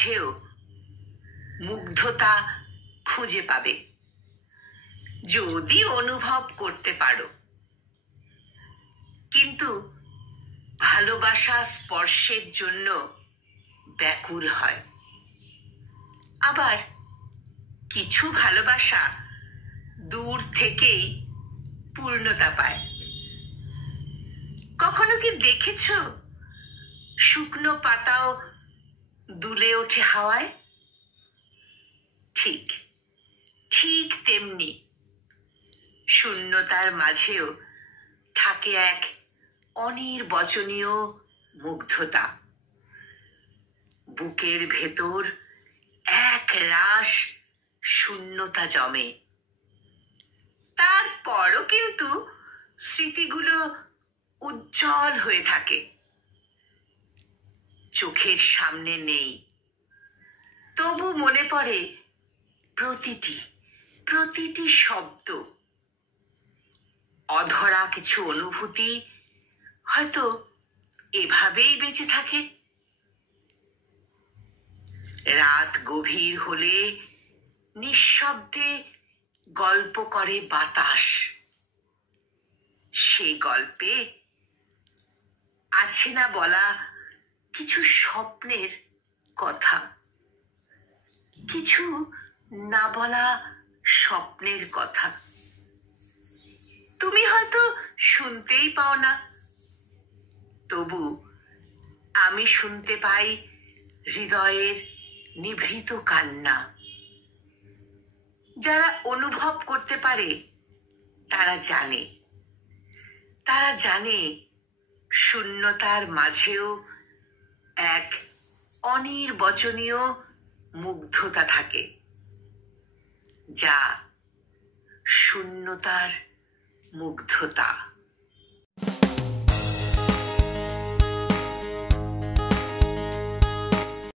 মাঝেও মুগ্ধতা খুঁজে পাবে, যদি অনুভব করতে পারো। কিন্তু ভালোবাসা স্পর্শের জন্য ব্যাকুল হয়। আবার কিছু ভালোবাসা দূর থেকেই পূর্ণতা পায়। কখনো কি দেখেছ শুকনো পাতাও দুলে ওঠে হাওয়ায়? ঠিক ঠিক তেমনি শূন্যতার মাঝেও থাকে এক অনির্বচনীয় মুগ্ধতা। বুকের ভেতর এক রাশ শূন্যতা জমে। তারপরও কিন্তু স্মৃতিগুলো উজ্জ্বল হয়ে থাকে, চোখের সামনে নেই, তবু মনে পড়ে প্রতিটি শব্দ। অধরা কিছু অনুভূতি হয়তো এভাবেই বেঁচে থাকে। রাত গভীর হলে নিঃশব্দে গল্প করে বাতাস। সে গল্পে আছে না বলা কিছু স্বপ্নের কথা, কিছু না বলা স্বপ্নের কথা। তুমি হয়তো শুনতেই পাও না, তবু আমি শুনতে পাই হৃদয়ের নিভৃত কান্না। যারা অনুভব করতে পারে তারা জানে শূন্যতার মাঝেও এক অনির্বচনীয় মুগ্ধতা থাকে, যা শূন্যতার মুগ্ধতা।